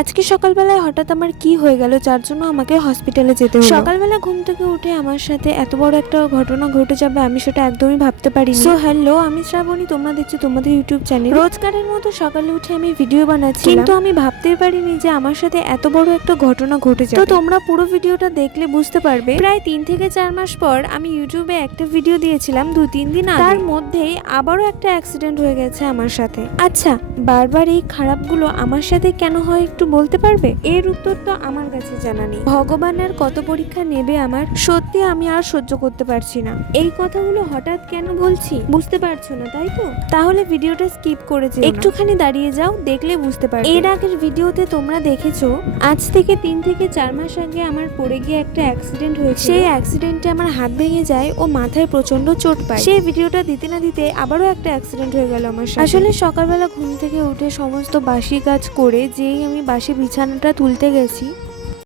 আজকে সকালবেলায় হঠাৎ আমার কি হয়ে গেল যার জন্য আমাকে হসপিটালে যেতে হলো। সকালবেলা ঘুম থেকে উঠে আমার সাথে এত বড় একটা ঘটনা ঘটে যাবে আমি সেটা একদমই ভাবতে পারিনি। সো হ্যালো, আমি শ্রাবণী, তোমরা দেখছো তোমাদের ইউটিউব চ্যানেল। রোজকারের মতো সকালে উঠে আমি ভিডিও বানাচ্ছি, কিন্তু আমি ভাবতেই পারিনি যে আমার সাথে এত বড় একটা ঘটনা ঘটে যাবে। তো তোমরা পুরো ভিডিওটা দেখলে বুঝতে পারবে। প্রায় 3 থেকে 4 মাস পর আমি ইউটিউবে একটা ভিডিও দিয়েছিলাম 2-3 দিন আগে। তার মধ্যেই আবারও একটা অ্যাক্সিডেন্ট হয়ে গেছে আমার সাথে। আচ্ছা, বারবার এই খারাপগুলো আমার সাথে কেন হয় একটু বলতে পারবে? এর উত্তর তো আমার কাছে জানা নেই। ভগবানের কত পরীক্ষা নেবে আমার, সত্যি আমি আর সহ্য করতে পারছি না। এই কথাগুলো হঠাৎ কেন বলছি বুঝতে পারছো না, তাই তো? তাহলে ভিডিওটা স্কিপ করে যেও না, একটুখানি দাঁড়িয়ে যাও, দেখলে বুঝতে পারবে। এর আগের ভিডিওতে তোমরা দেখেছো আজ থেকে 3 থেকে 4 মাস আগে আমার পড়ে গিয়ে একটা অ্যাক্সিডেন্ট হয়েছে। সেই অ্যাক্সিডেন্টে আমার হাত ভেঙে যায় ও মাথায় প্রচন্ড চোট পায়। সেই ভিডিওটা দিতে না দিতে আবারও একটা অ্যাক্সিডেন্ট হয়ে গেল আমার সাথে। আসলে সকালবেলা ঘুম থেকে উঠে সমস্ত বাসি কাজ করে যেই আমি বাসি বিছানাটা তুলতে গেছি